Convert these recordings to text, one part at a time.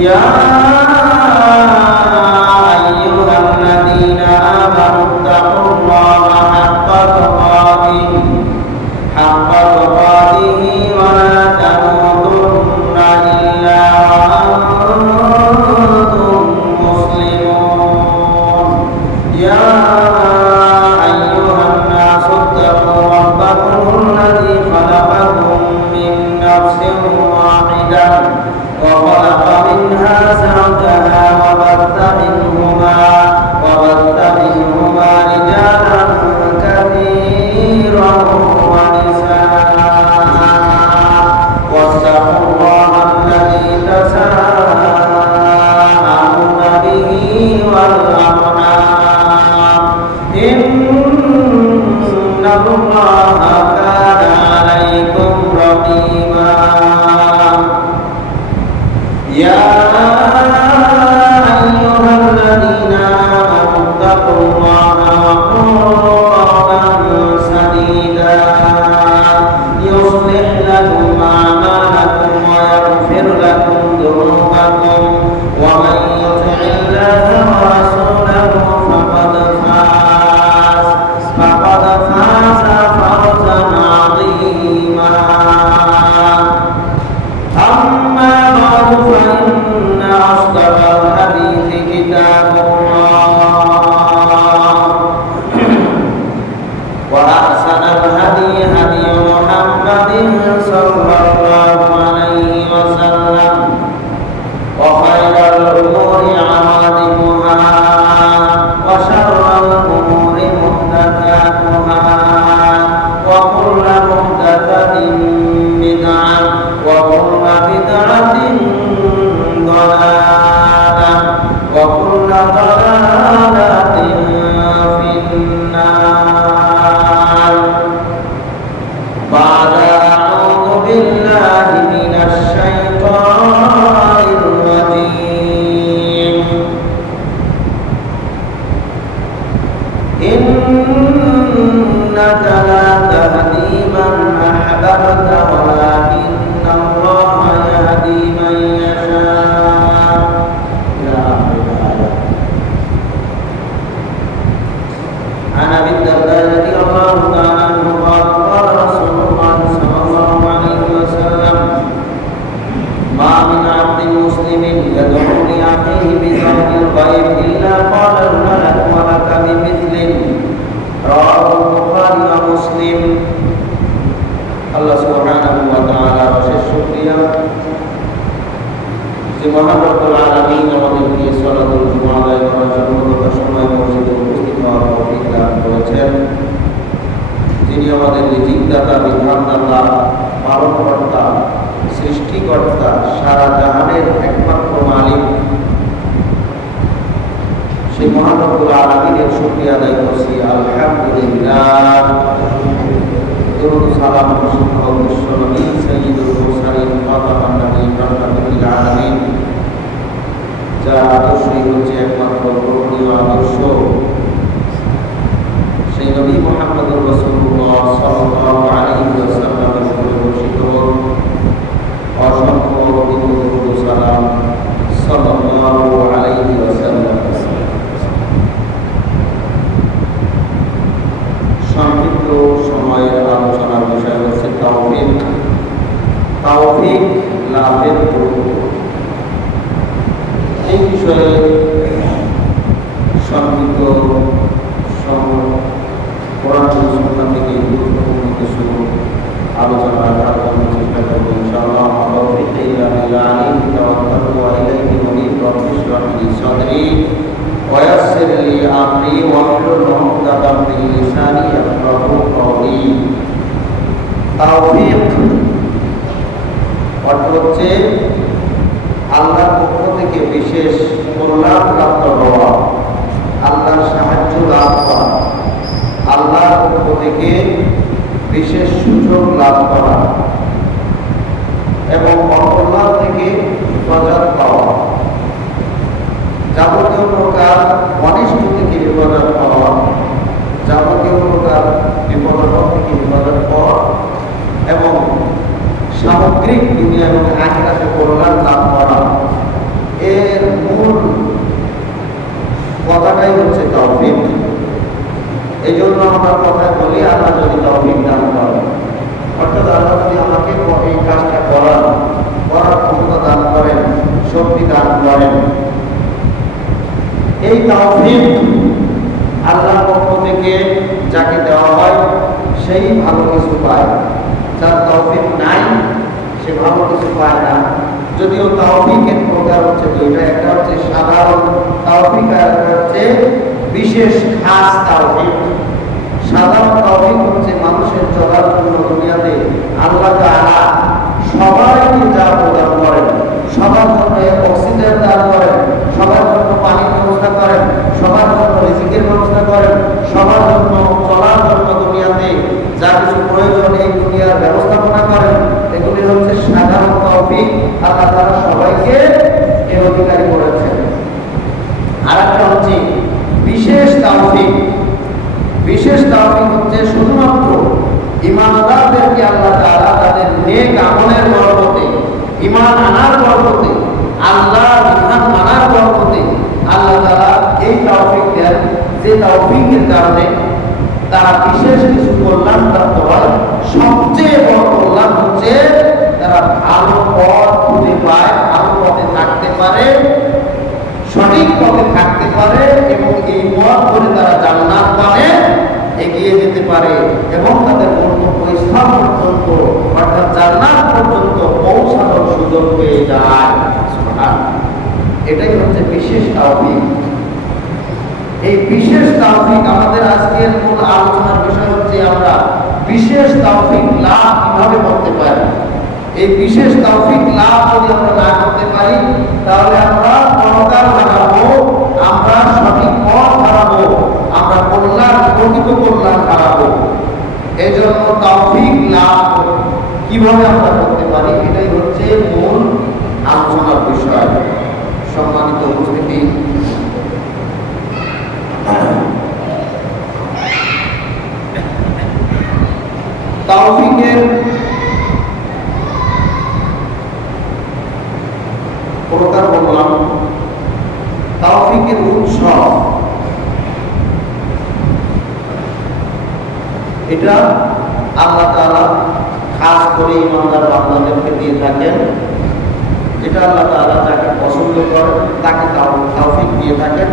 يا أيها الذين آمنوا اتقوا الله حق تقاته ولا تموتن إلا وأنتم مسلمون يا أيها الناس اتقوا ربكم الذي خلقكم من نفس واحدة وخلق منها زوجها وبث منهما رجالا كثيرا ونساء واتقوا الله الذي تساءلون به والأرحام إن الله كان عليكم رقيبا يا أيها الذين آمنوا اتقوا الله وقولوا قولا سديدا يصلح لكم أعمالكم ويغفر لكم ذنوبكم ومن يطع الله ورسوله فقد فاز فوزا عظيما أما بعد فإن أصدق الحديث كتاب الله وأحسن الهدي هدي محمد صلى الله عليه وسلم وخير الأمور عوادمها وشر الأمور محدثاتها وكل محدثة بدعة وكل بدعة ضلالة وكل ضلالة في النار بعد أعوذ بالله من الشيطان الرجيم إنك لا تهدي من أحببت ولكن الله يهدي من يشاء إلى آخر الآية. عن أبي الدرداء رضي الله تعالى عنه قال قال رسول الله صلى الله عليه وسلم ما من عبد مسلم يدعو لأخيه بظهر الغيب إلا قال الملك ولك بمثله رواه البخاري ومسلم আল্লাহ সুবহানাহু ওয়া তাআলা অশেষ শুকরিয়া যে মহান রব্বুল আলামিন আমাদেরকে সালাতুল জুমআ আদায় করার জন্য সময় মসজিদে উপস্থিত হওয়ার তৌফিক দান করেছেন। যিনি আমাদের রিজিকদাতা, বিধানদাতা, পালনকর্তা, সৃষ্টিকর্তা, সারা জাহানের একমাত্র মালিক, সেই মহান রব্বুল আলামিনের শুকরিয়া আদায় করছি। আলহামদুলিল্লাহ। দরুদ সালাম বর্ষণ বিশ্বনবী সাইয়্যিদুল মুরসালিন খাতামান নবিয়্যিন রাহমাতুল লিল আলামিন, যার আদর্শই হচ্ছে একমাত্র গ্রহণীয় আদর্শ, সেই নবী মুহাম্মদুর রাসূলুল্লাহ সাল্লাল্লাহু আলাইহি ওয়াসাল্লামের উপরে বর্ষিত হোক অসংখ্য দরুদ সালাম সাল্লাল্লাহু আলাইহি ওয়াসাল্লাম। সংক্ষিপ্ত সময়ের আলোচনার বিষয় হচ্ছে তাওফীক লাভের গুরুত্ব। এই বিষয়ে সংক্ষিপ্ত কোরআন ও সুন্নাহ থেকে গুরুত্বপূর্ণ কিছু আলোচনা রাখার জন্য চেষ্টা করব ইনশাআল্লাহ। তাওফীক ইল্লা বিল্লাহি তাওয়াক্কালতু ওয়া ইলাইহি মুনীব। রব্বি ইশরাহ লি সাদরি ওয়ায়াসসির লি আমরি ওয়াহলুল উকদাতাম মিন লিসানি ইয়াফকাহু কওলি। তাওফীক অর্থ হচ্ছে আল্লাহর পক্ষ থেকে বিশেষ কল্যাণ প্রাপ্ত হওয়া, আল্লাহর সাহায্য লাভ করা, আল্লাহর পক্ষ থেকে বিশেষ সুযোগ লাভ করা এবং অকল্যাণ থেকে হেফাজত পাওয়া, যাবতীয় প্রকার অনিষ্ট থেকে হেফাজত পাওয়া, যাবতীয় প্রকার বিপদ থেকে হেফাজত পাওয়া এবং সামগ্রিক দুনিয়া এবং আখিরাতে কল্যাণ লাভ করা, এই জন্য আমরা কথায় বলি আল্লাহ যদি তৌফিক দান করেন, অর্থাৎ আল্লাহ যদি আমাকে এই কাজটা করার ক্ষমতা দান করেন, শক্তি দান করেন, এই তৌফিক আল্লাহর পক্ষ থেকে যাকে দেওয়া হয় সেই ভালো কিছু পায়। যার তৌফিক নাই সে ভালো কিছু পায় না। যদিও তৌফিকের প্রকার হচ্ছে দুইটা, একটা হচ্ছে সাধারণ তৌফিক আর একটা হচ্ছে বিশেষ খাস তৌফিক। সাধারণ তৌফিক হচ্ছে মানুষের চলার জন্য দুনিয়াতে আল্লাহ তাআলা সবাইকে যা প্রদান করেন, সবার জন্য অক্সিজেন দান করেন, সবার জন্য পানির ব্যবস্থা করেন, সবার জন্য রিজিকের ব্যবস্থা করেন, সবার জন্য চলার জন্য দুনিয়াতে যা কিছু প্রয়োজন এই দুনিয়ার ব্যবস্থাপনা করেন, এগুলি হচ্ছে সাধারণ তৌফিক। আল্লাহ তাআলা সবাইকে এর অধিকারী করেছেন। আর একটা হচ্ছে বিশেষ তৌফিক। বিশেষ তৌফিক হচ্ছে শুধুমাত্র ঈমানদারদেরকে আল্লাহ তাআলা তাদের নেক আমলের বরকতে, ঈমান আনার বরকতে, আল্লাহর বিধান মানার বরকতে আল্লাহ তাআলা এই তৌফিক দেন, যে তৌফিকের কারণে তারা বিশেষ কিছু কল্যাণ প্রাপ্ত হয়। সবচেয়ে বড় কল্যাণ হচ্ছে তারা ভালো পথ খুঁজে পায়, ভালো পথে থাকতে পারে, সঠিক পথে থাকতে পারে এবং এই পথ ধরে তারা জান্নাত পানে এগিয়ে যেতে পারে এবং তাদের গন্তব্যস্থল পর্যন্ত অর্থাৎ জান্নাত পর্যন্ত পৌঁছানোর সুযোগ পেয়ে যায়। এটাই হচ্ছে বিশেষ তৌফিক। এই বিশেষ তৌফিক আমাদের আজকের মূল আলোচনার বিষয় হচ্ছে আমরা বিশেষ তৌফিক লাভ কিভাবে করতে পারি। এই বিশেষ তৌফিক লাভ যদি আমরা না করতে পারি তাহলে আমরা পরকাল হারাবো, আমরা সঠিক পথ হারাবো, আমরা কল্যাণ, প্রকৃত কল্যাণ হারাবো। এই জন্য তৌফিক লাভ কিভাবে আমরা করতে পারি এটাই হচ্ছে মূল আলোচনার বিষয়। সম্মানিত উপস্থিতি, তৌফিকের প্রকার বললাম, তৌফিকের উৎস এটা আল্লাহ তাআলা খাস করে ঈমানদার বান্দাদেরকে দিয়ে থাকেন। যেটা আল্লাহ তাআলা যাকে পছন্দ করেন তাকে তৌফিক দিয়ে থাকেন।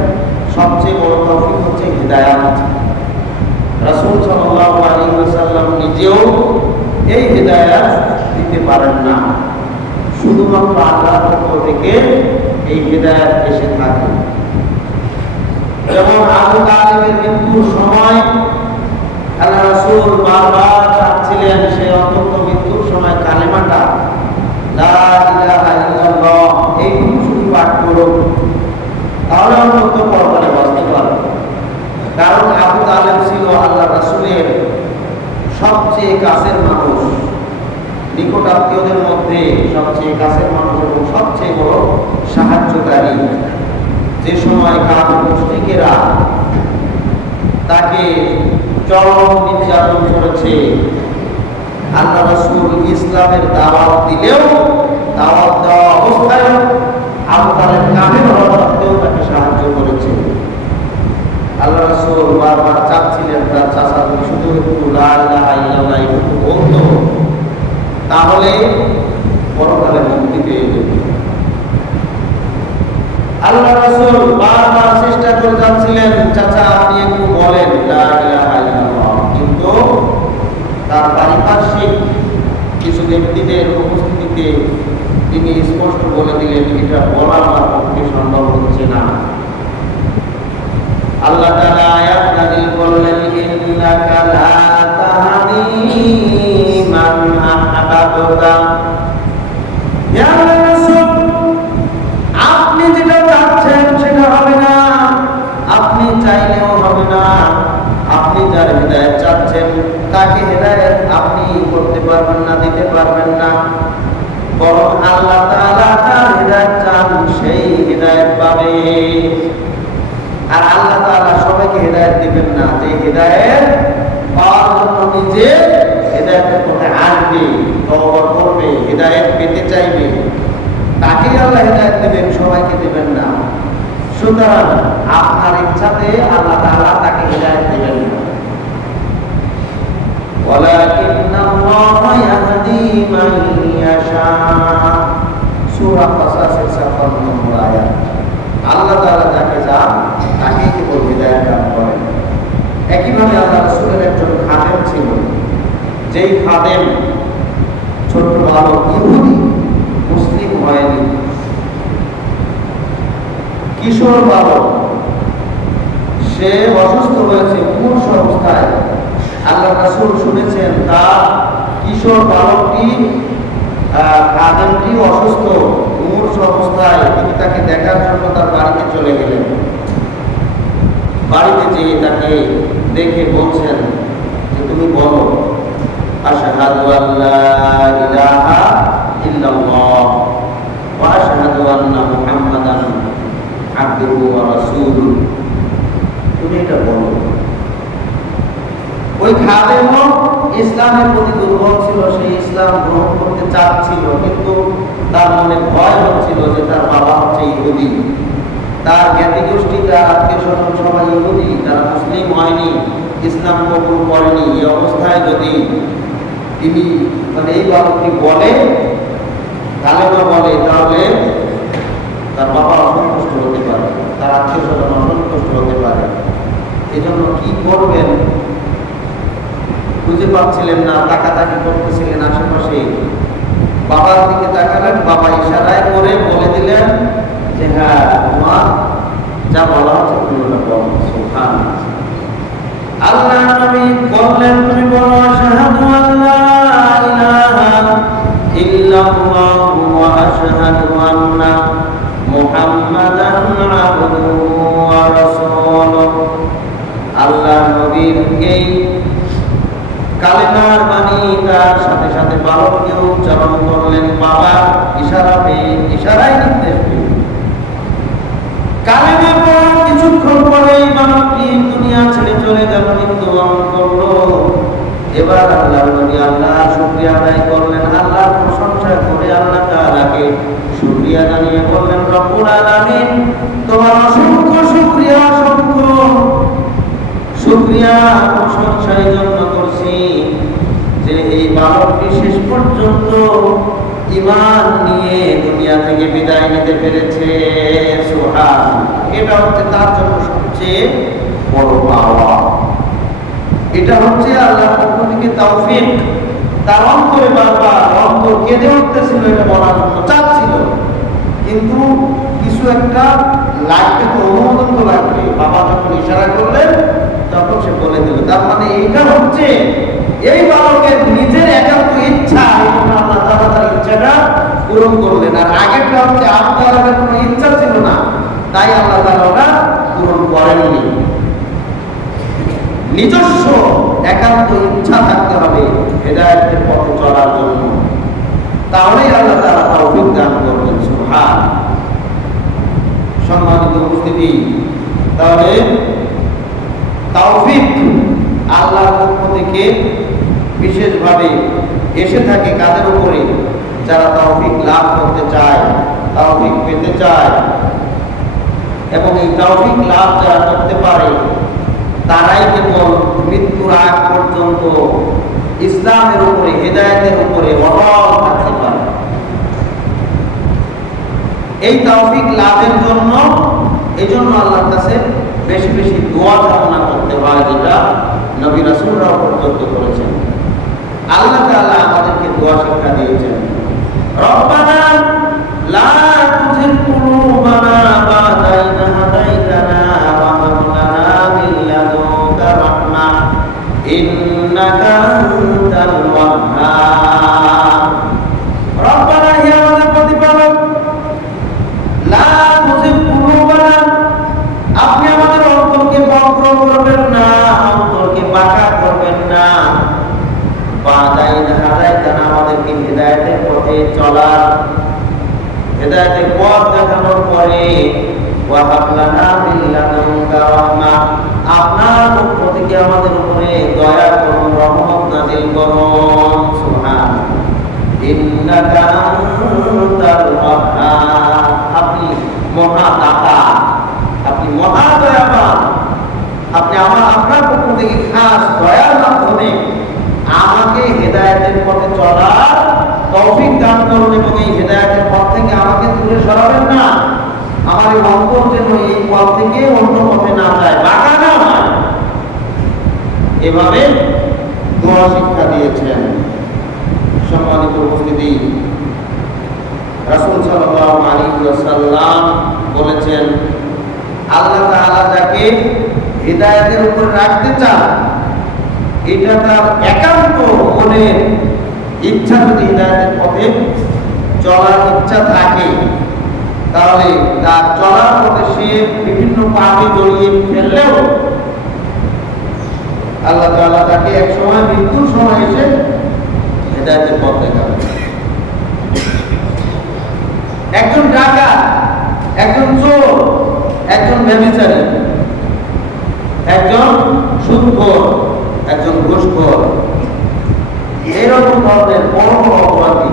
সবচেয়ে বড় তৌফিক হচ্ছে হিদায়াত। রাসূল সাল্লাল্লাহু আলাইহি ওয়াসাল্লাম নিজেও এই হিদায়াত দিতে পারেন না, শুধুমাত্র আল্লাহর পক্ষ থেকে এই হিদায়াত এসে থাকে। যেমন আবু তালেবের মৃত্যুর সময় আল্লাহ রাসূল বারবার চাচ্ছিলেন সে অন্তত মৃত্যুর সময় কালেমাটা লা ইলাহা ইল্লাল্লাহ এইটুকু শুধু পাঠ করুন, তাহলে অন্তত পরকালে বাঁচতে পারবে। কারণ আবু তালেব ছিল আল্লাহ রাসূলের সবচেয়ে কাছের মানুষ, নিকট আত্মীয়দের মধ্যে সবচেয়ে কাছের মানুষ এবং সবচেয়ে বড় সাহায্যকারী। যে সময় কাফির মুশরিকেরা তাকে চরম নির্যাতন করেছে, আল্লাহ রাসূল ইসলামের দাওয়াত দিলেও দাওয়াত দেওয়া অবস্থায় আবু তালেব কাফির হওয়া সত্ত্বেও তাকে সাহায্য করেছে। আল্লাহ রাসূল বারবার চাচ্ছিলেন তার চাচা যদি শুধু একটু লা ইলাহা ইল্লাল্লাহ একটু বলতো তাহলে পরকালে মুক্তি পেয়ে যেত। আল্লাহ রাসূল বারবার চেষ্টা করে যাচ্ছিলেন চাচা আপনি একটু বলেন লা ইলাহা ইল্লাল্লাহ, কিন্তু তার পারিপার্শ্বিক কিছু ব্যক্তিদের উপস্থিতিতে তিনি স্পষ্ট বলে দিলেন এটা বলা আমার পক্ষে সম্ভব হচ্ছে না। আল্লাহ তাআলা আয়াত নাযিল করলেন ইন্নাকা লা তাহদি মান আহবাবতা। ইয়া রাসূল আপনি যেটা চাচ্ছেন সেটা হবে না, আপনি চাইলেও হবে না। আপনি যার হিদায়াত চাচ্ছেন তাকে হিদায়াত আপনি করতে পারবেন না, দিতে পারবেন না, বরং আল্লাহ তাআলা যার হিদায়াত চান সেই হিদায়াত পাবে। আর আল্লাহ তাআলা সবাইকে হিদায়াত দিবেন না, যে হিদায়াত পাওয়ার জন্য নিজে হিদায়াতের পথে আসবে, তওবা করবে, হিদায়াত পেতে চাইবে, তাকেই আল্লাহ হিদায়াত দিবেন, সবাইকে দিবেন না। সুতরাং আপনার ইচ্ছাতে আল্লাহ তাআলা তাকে হিদায়াত দিবেন না। ওয়ালাকিন্নাল্লাহা ইয়াহদি মান ইয়াশা। সূরা কাসাসের 56 নম্বর আয়াত। আল্লাহ তাআলা যাকে চান তাকে কেবল হিদায়াত দান করেন। একইভাবে আল্লাহ রাসূলের একজন খাদেম ছিল, যেই খাদেম ছোট বালক, ইহুদি, মুসলিম হয়নি, কিশোর বালক, সে অসুস্থ হয়েছে মূর্ছ অবস্থায়। আল্লাহ রাসূল শুনেছেন তার কিশোর বালকটি, খাদেমটি অসুস্থ মূর্ছ অবস্থায়। তিনি তাকে দেখার জন্য তার বাড়িতে চলে গেলেন। বাড়িতে যেয়ে তাকে দেখে বলছেন যে তুমি বলো আশহাদু আল্লা ইলাহা ইল্লাল্লাহ ওয়া আশহাদু আন্না মুহাম্মাদান আবদুহু ওয়া রাসূলুহু। তুমি এটা বলো। ওই খাদেম ইসলামের প্রতি দুর্বল ছিল, সেই ইসলাম গ্রহণ করতে চাচ্ছিল, কিন্তু তার মনে ভয় হচ্ছিল যে তার বাবা হচ্ছে ইহুদি, তার জ্ঞাতি গোষ্ঠী, তার আত্মীয় স্বজন সবাই ইহুদি, তারা মুসলিম হয়নি, ইসলাম কবুল করেনি। এই অবস্থায় যদি তিনি এই বালকটি বলে, কালেমা বলে, তাহলে তার বাবা অসন্তুষ্ট হতে পারে, তার আত্মীয় স্বজন অসন্তুষ্ট হতে পারে। এই জন্য কি করবেন বুঝে পাচ্ছিলেন না, তাকাতাকি করতেছিলেন আশেপাশে। বাবার দিকে তাকালেন, বাবা ইশারায় করে বলে দিলেন যে হ্যাঁ তোমার যা বলা হচ্ছে তুমি ওটা বলো। সুবহানাল্লাহ। আল্লাহ নবী বললেন তুমি বলো আশহাদু আল্লা ইলাহা ইল্লাল্লাহু ওয়া আশহাদু আন্না মুহাম্মাদান আবদুহু ওয়া রাসূলুহু। আল্লাহ নবীর এই কালেমার বাণী তার সাথে সাথে বালককে উচ্চারণ করলেন। বাবা ইশারায় নির্দেশ দিলেন। কালেমা পড়ার কিছুক্ষণ পরেই বালকটি দুনিয়া ছেড়ে চলে গেল, মৃত্যুবরণ করলো। এবার আল্লাহ নবী আল্লাহর শুকরিয়া আদায় করলেন, আল্লাহর প্রশংসা করে আল্লাহ তাআলাকে শুকরিয়া জানিয়ে বললেন রব্বুল আলামিন তোমার অসংখ্য শুকরিয়া, অসংখ্য শুকরিয়া প্রশংসা এই জন্য করছি যে এই বালকটি শেষ পর্যন্ত ঈমান নিয়ে দুনিয়া থেকে বিদায় নিতে পেরেছে। সুবহানাল্লাহ। এটা হচ্ছে তার জন্য সবচেয়ে বড় পাওয়া। এটা হচ্ছে আল্লাহর পক্ষ থেকে তৌফিক। তার অন্তরে বারবার অন্তর কেঁদে উঠতেছিল, এটা বলার জন্য চাচ্ছিল, কিন্তু কিছু একটা লাগবে তো, অনুমোদন তো লাগবে। বাবা যখন ইশারা করলেন তখন সে বলে দিল। তার মানে এইটা হচ্ছে এই বালকের নিজের একান্ত ইচ্ছা, এই জন্য আল্লাহ তাআলা তার ইচ্ছাটা পূরণ করলেন। আর আগেরটা হচ্ছে আপনার কোনো ইচ্ছা ছিল না, তাই আল্লাহ তাআলা ওটা পূরণ করেননি। নিজস্ব একান্ত ইচ্ছা থাকতে হবে হেদায়েতের পথে চলার জন্য, তাহলেই আল্লাহ তাআলা তৌফিক দান করবেন। সুবহানাল্লাহ। সম্মানিত উপস্থিতি, তাহলে তৌফিক আল্লাহর পক্ষ থেকে বিশেষভাবে এসে থাকে কাদের উপরে? যারা তৌফিক লাভ করতে চায়, তৌফিক পেতে চায়, এবং এই তৌফিক লাভ যারা করতে পারে তারাই কেবল মৃত্যুর আগ পর্যন্ত ইসলামের উপরে, হেদায়েতের উপরে অটল থাকতে পারে। এই তৌফিক লাভের জন্য এজন্য আল্লাহর কাছে বেশি বেশি দোয়া কামনা করতে হয়, যেটা নবী রাসূলরাও পর্যন্ত করেছেন। আল্লাহ তাআলা আমাদেরকে দোয়া শিক্ষা দিয়েছেন, রব্বানা লা তুযিগ কুলুবানা বা'দা ইয হাদাইতানা ওয়া হাব লানা মিন লাদুনকা রাহমাহ ইন্নাকা আনতাল ওয়াহ্হাব। রব্বানা, হে আমাদের প্রতিপালক, লা তুযিগ কুলুবানা, আপনি আমাদের অন্তরকে বক্র করবেন না, অন্তরকে বাঁকা করবেন না। বা'দা ইয হাদাইতানা, আমাদেরকে হিদায়াতের পথে চলার, হিদায়াতের পথ দেখানোর পরে, ওয়া হাব লানা মিন লাদুনকা রাহমাহ, আপনার পক্ষ থেকে আমাদের উপরে দয়া করুন, রহমত নাযিল করুন। সুবহানাল্লাহ। ইন্নাকা আনতাল ওয়াহ্হাব, আপনি মহাদাতা, আপনি মহাদয়াবান। আপনি আপনার পক্ষ থেকে খাস দয়ার মাধ্যমে আমার এই অন্তর যেন এই পথ থেকে অন্য পথে না যায়, বাঁকা না হয়, এভাবে দোয়া শিক্ষা দিয়েছেন। সম্মানিত উপস্থিতি, রাসূল সাল্লাল্লাহু আলাইহি ওয়াসাল্লাম বলেছেন, আল্লাহ তাআলা যাকে হিদায়াতের উপর রাখতে চান, এটা তার একান্ত মনের ইচ্ছা। যদি হিদায়াতের পথে চলার ইচ্ছা থাকে, তাহলে তার চলার পথে সে বিভিন্ন পাপে জড়িয়ে ফেললেও আল্লাহ তাআলা তাকে এক সময় মৃত্যুর সময় এসে হিদায়াতের পথ দেখাবে। একজন ডাকাত, একজন চোর, একজন ব্যভিচারী, একজন সুদখোর, একজন ঘুষখোর, এরকম ধরনের বড় বড় অপরাধী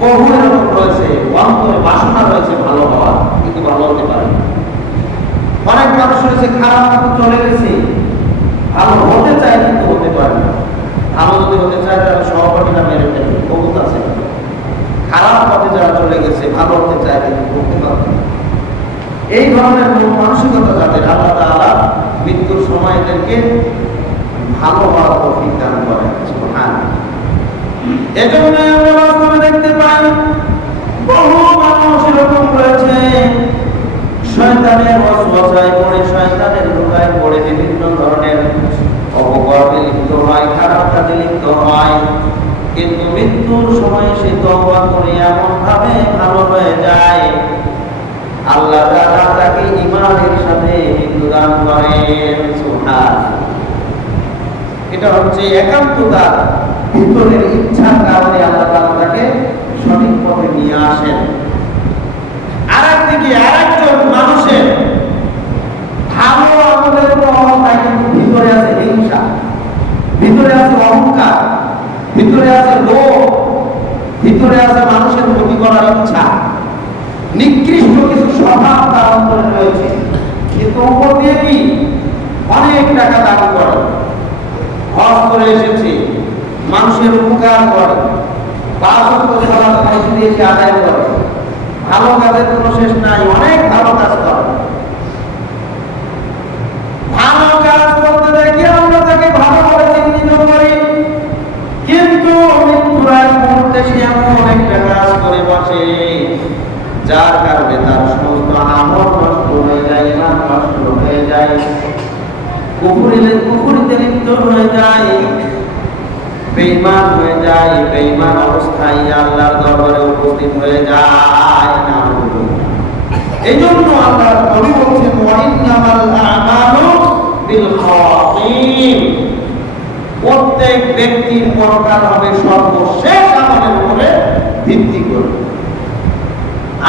বহু এরকম রয়েছে, অন্তরে বাসনা রয়েছে ভালো হওয়ার, কিন্তু ভালো হতে পারে। অনেক মানুষ রয়েছে খারাপ মতো চলে গেছে, ভালো হতে চায় কিন্তু হতে পারে না। ভালো যদি হতে চায় তাহলে সহপাঠীরা মেরে ফেলবে, বহুত আছে। খারাপ পথে যারা চলে গেছে, ভালো হতে চায় কিন্তু করতে পারে না। এই ধরনের মানসিকতা যাদের, আল্লাহ তাআলা মৃত্যুর সময় এদেরকে ভালো হওয়ার তৌফিক দান করেন। সুবহানাল্লাহ। এজন্য আমরা বাস্তবে দেখতে পাই বহু মানুষ এরকম রয়েছে, শয়তানের ওয়াসওয়াসায় পড়ে, শয়তানের ধোঁকায় পড়ে বিভিন্ন ধরনের অপকর্মে লিপ্ত হয়, খারাপ কাজে লিপ্ত হয়, কিন্তু মৃত্যুর সময় সে তওবা করে এমন ভাবে ভালো হয়ে যায়, আল্লাহ তাআলা তাকে ঈমানের সাথে মৃত্যু দান করেন। সুবহানাল্লাহ। এটা হচ্ছে একান্ত তার ভিতরের ইচ্ছার কারণে আল্লাহ তাআলা তাকে সঠিক পথে নিয়ে আসেন। আরেকদিকে আরেকজন মানুষের ভালো আমলের উপর অহংকার, কিন্তু ভিতরে আছে হিংসা, ভিতরে আছে অহংকার, ভিতরে আছে লোভ, ভিতরে আছে মানুষের ক্ষতি করার ইচ্ছা, নিকৃষ্ট কিছু স্বভাব তার অন্তরে রয়েছে, কিন্তু উপর দিয়ে কি অনেক টাকা দান করে, হজ করে এসেছে, মানুষের উপকার করে, 5 ওয়াক্ত সালাত মসজিদে এসে আদায় করে, ভালো কাজের কোনো শেষ নাই, অনেক ভালো কাজ করে। ভালো কাজ করতে দেখি আমরা তাকে ভালো করে চিহ্নিত করি, কিন্তু মৃত্যুর আগ মুহূর্তে সে এমন একটা কাজ করে বসে যার কারণে তার সমস্ত আমল নষ্ট হয়ে যায়, ইমান নষ্ট হয়ে যায়, কুফরিতে লিপ্ত হয়ে যায়, বেঈমান হয়ে যায়, বেঈমান অবস্থায় আল্লাহর দরবারে উপস্থিত হয়ে যায়। এইজন্য আল্লাহর নবী বলেছেন, ওয়াইন্নামাল আমালু বিল খাওয়াতিম, প্রত্যেক ব্যক্তির পরকাল হবে সর্বশেষ আমলের উপরে ভিত্তি করে।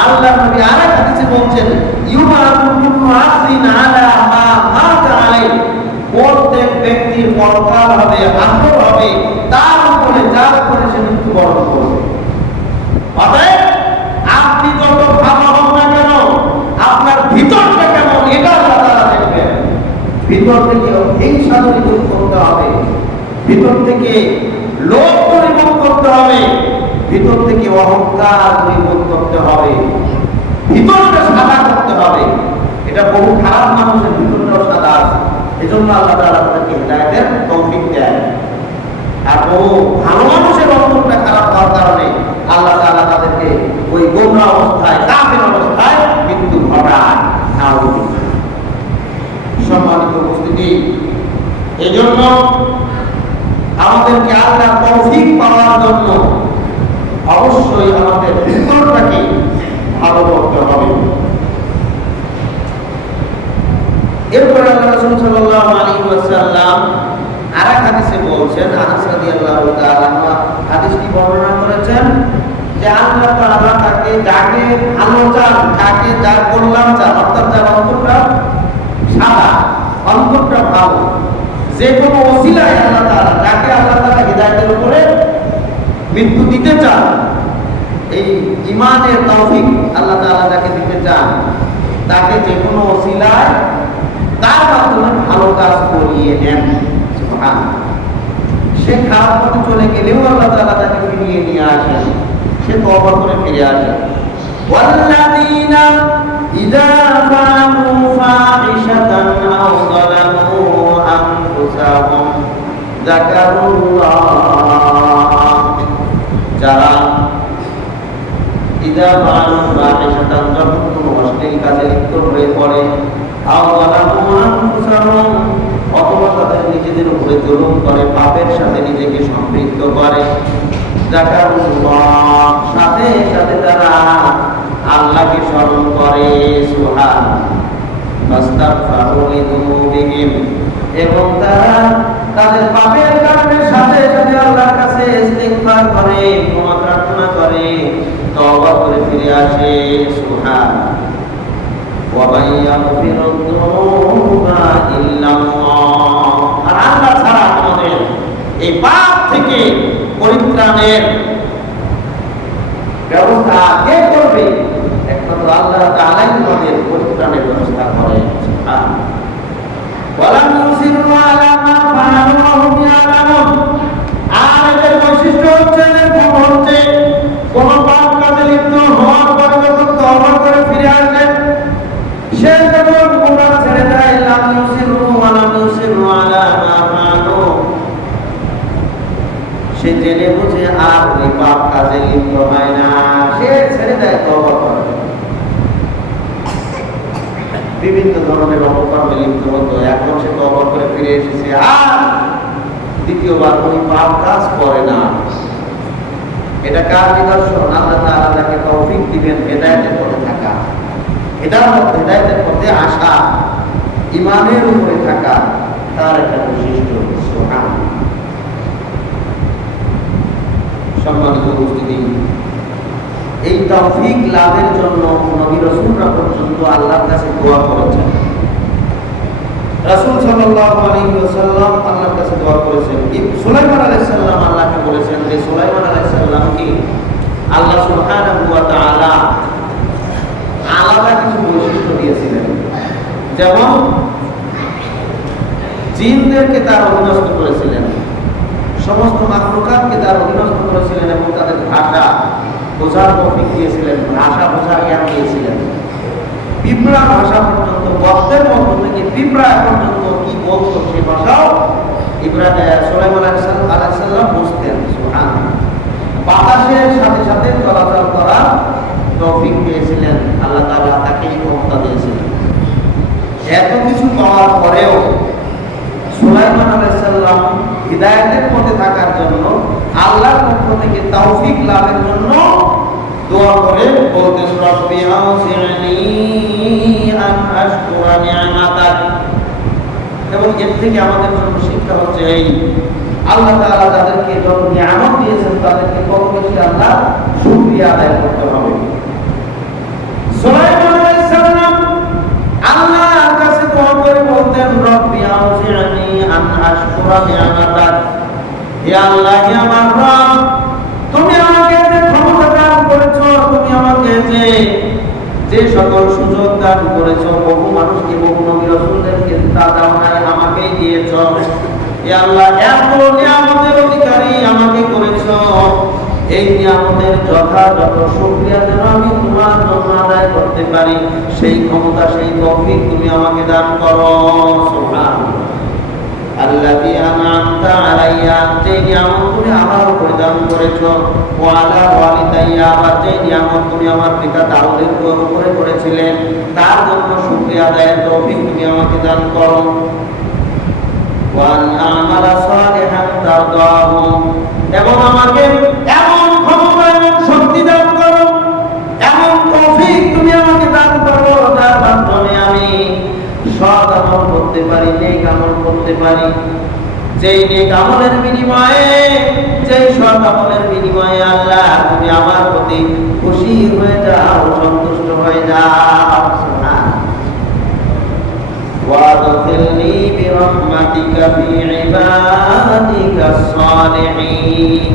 আল্লাহর নবী আরেক হাদিসে বলেছেন, ইউবারু কুল্লু আবদিন আলা মা মাতা আলাইহি, প্রত্যেক ব্যক্তির পরকাল হবে, আমল হবে তার উপরে যার উপরে সে মৃত্যুবরণ করবে। অতএব আপনি যত ভালো হন না কেন, আপনার ভিতরটা কেমন এটা আল্লাহ তাআলা দেখবেন। ভিতর থেকে হিংসা দূরীভূত করতে হবে, ভিতর থেকে লোভ দূরীভূত করতে হবে, ভিতর থেকে অহংকার দূরীভূত করতে হবে, ভিতরটা সাদা করতে হবে। এটা বহু খারাপ মানুষের ভিতরটাও সাদা আছে, এজন্য আল্লাহ তাআলা তাদেরকে হিদায়াতের তৌফিক দেন। আর বহু ভালো মানুষের অন্তরটা খারাপ হওয়ার কারণে আল্লাহ তাআলা তাদেরকে ওই গোমরা অবস্থায়, কাফের অবস্থায় মৃত্যু ঘটায়। নাউযুবিল্লাহ। সম্মানিত উপস্থিতি, এজন্য আমাদেরকে আল্লাহর তৌফিক পাওয়ার জন্য অবশ্যই আমাদের ভিতরটাকে ভালো করতে হবে। এরপরে আল্লাহ রাসূল সাল্লাল্লাহু আলাইহি ওয়াসাল্লাম আরেক হাদিসে বলছেন, আনাস রাদিয়াল্লাহু তাআলা হাদিসটি বর্ণনা করেছেন যে আল্লাহ তাআলা তাকে যাকে ভালো চান, যাকে যা কল্যাণ চান, অর্থাৎ যার অন্তরটা সাদা, অন্তরটা ভালো, যে কোনো ওসিলায় আল্লাহ তাআলা যাকে আল্লাহ তাআলা হিদায়াতের উপরে মৃত্যু দিতে চান, এই ঈমানের তৌফিক আল্লাহ তাআলা যাকে দিতে চান, তাকে যে কোনো ওসিলায় তার মাধ্যমে ভালো কাজ করিয়ে নেন। সুবহানাল্লাহ। সে খারাপ পথে চলে গেলেও আল্লাহ তাআলা তাকে ফিরিয়ে নিয়ে আসেন, সে তওবা করে ফিরে আসে। ওয়াল্লাযীনা ইযা যাকারুল্লাহ, যারা ইদা ফাআলু ফাহিশাতান, যখন কোনো অশ্লীল কাজে লিপ্ত হয়ে পড়ে, আও যালামু আনফুসাহুম, অথবা তাদের নিজেদের উপরে জুলুম করে, পাপের সাথে নিজেকে সম্পৃক্ত করে, যাকারুল্লাহ, সাথে সাথে তারা আল্লাহকে স্মরণ করে, সুবহানাল্লাহ, ফাস্তাগফিরু লিযুনুবিহিম, এবং তারা তাদের পাপের কারণে সাথে সাথে আল্লাহর কাছে ইস্তিগফার করে, ক্ষমা প্রার্থনা করে, তওবা করে ফিরে আসে, সুবহানাল্লাহ। ওয়া মাইয়াগফিরুদ যুনুবা ইল্লাল্লাহ, আর আল্লাহ ছাড়া আমাদের এই পাপ থেকে পরিত্রাণের ব্যবস্থা কে করবে? একমাত্র আল্লাহ তাআলাই আমাদের পরিত্রাণের ব্যবস্থা করেন, সুবহানাল্লাহ। ওয়ালাম ইউসিরু আলা মা ফাআলু ওয়া হুম ইয়ালামুন, আর এদের বৈশিষ্ট্য হচ্ছে, এদের গুণ হচ্ছে, কোন পাপ কাজে লিপ্ত হওয়ার পরে যখন তওবা করে ফিরে আসে, সে যখন গুনাহ ছেড়ে দেয়, লাম ইউসিরু ওয়ালাম ইউসিরু আলা মা ফাআলু, সে জেনে বুঝে আর ওই পাপ কাজে লিপ্ত হয় না, সে ছেড়ে দেয়, তওবা করে। বিভিন্ন ধরনের অপকর্মে লিপ্ত হতো, এখন সে তওবা করে ফিরে এসেছে, আর দ্বিতীয়বার ওই পাপ কাজ করে না। এটা কার নিদর্শন? আল্লাহ তাআলা তাকে তৌফিক দিবেন হেদায়েতের পথে থাকা, হেদায়েতের পথে আসা, ঈমানের উপরে থাকা, তার একটা বৈশিষ্ট্য, সুবহানাল্লাহ। সম্মানিত উপস্থিতি, এই তৌফিক লাভের জন্য নবী রাসূলরা পর্যন্ত আল্লাহর কাছে দোয়া করেছেন। রাসূল সাল্লাল্লাহু আলাইহি ওয়াসাল্লাম আল্লাহর কাছে দোয়া করেছেন। সুলাইমান আলাইহিস সালাম আল্লাহকে বলেছেন যে সুলাইমান আলাইহিস সালামকে আল্লাহ সুবহানাহু ওয়া তাআলা আলাদা কিছু বৈশিষ্ট্য দিয়েছিলেন, যেমন জিনদেরকে তার অধীনস্থ করেছিলেন, সমস্ত মাখলুকাতকে তার অধীনস্থ করেছিলেন, এবং তাদের ভাষা বোঝার তৌফিক দিয়েছিলেন, ভাষা বোঝার জ্ঞান দিয়েছিলেন। পিঁপড়া ভাষা পর্যন্ত, গর্তের মধ্য থেকে পিঁপড়া পর্যন্ত কি বলতো সে ভাষাও সুলাইমান আলাইহিস সালাম বুঝতেন, সুবহানাল্লাহ। বাতাসের সাথে সাথে চলাচল করার তৌফিক পেয়েছিলেন, আল্লাহ তাআলা তাকে এই ক্ষমতা দিয়েছিলেন। এত কিছু পাওয়ার পরেও সুলাইমান আলাইহিস সালাম হিদায়াতের পথে থাকার জন্য, আল্লাহর পক্ষ থেকে তৌফিক লাভের জন্য দোয়া করে বলতেন, রব্বি আউজি'নি আন আশকুরা নি'মাতাক। এবং এর থেকে আমাদের জন্য শিক্ষা হচ্ছে এই, আল্লাহ তাআলা যাদেরকে যত নিয়ামত দিয়েছেন তাদেরকে কত বেশি আল্লাহ শুকরিয়া আদায় করতে হবে। সুলাইমান আলাইহিস সালাম আল্লাহর কাছে দোয়া করে বলতেন, রব্বি আউজি'নি আন আশকুরা নি'মাতাক, হে আল্লাহ, হে আমার রব, তুমি আমাকে যে ক্ষমতা দান করেছো, তুমি আমাকে যে সকল সুযোগ দান করেছো, বহু মানুষকে, বহু নবী রাসূলদেরকে তা দাও নাই, আমাকেই দিয়েছো। হে আল্লাহ, এত নিয়ামতের অধিকারী আমাকে করেছো, এই নিয়ামতের যথাযথ শুকরিয়া যেন আমি তোমার জন্য আদায় করতে পারি, সেই ক্ষমতা, সেই তৌফিক তুমি আমাকে দান করো, সুবহানাল্লাহ। আল্লাযী আন'আমতা আলাইয়া, যে নিয়ামত তুমি আমার উপরে দান করেছো, ওয়া আলা ওয়ালিদাইয়া, আবার যে নিয়ামত তুমি আমার পিতা দাউদের উপরে করেছিলেন, তার জন্য শুকরিয়া আদায়ের তৌফিক তুমি আমাকে দান করো। ওয়া আন আমালা সালিহান তারদাহু, এবং আমাকে এমন ক্ষমতা এবং শক্তি দান করো, এমন তৌফিক তুমি আমাকে দান করো, যার মাধ্যমে আমি সৎ আমল করতে পারি, নেক আমল করতে পারি, যেই নেক আমলের বিনিময়ে, যেই সৎ আমলের বিনিময়ে আল্লাহ তুমি আমার প্রতি খুশি হয়ে যাও, সন্তুষ্ট হয়ে যাও, সুবহানাল্লাহ। ওয়াদখিলনি বিরহমাতিকা ফি ইবাদিকাস সালিহিন,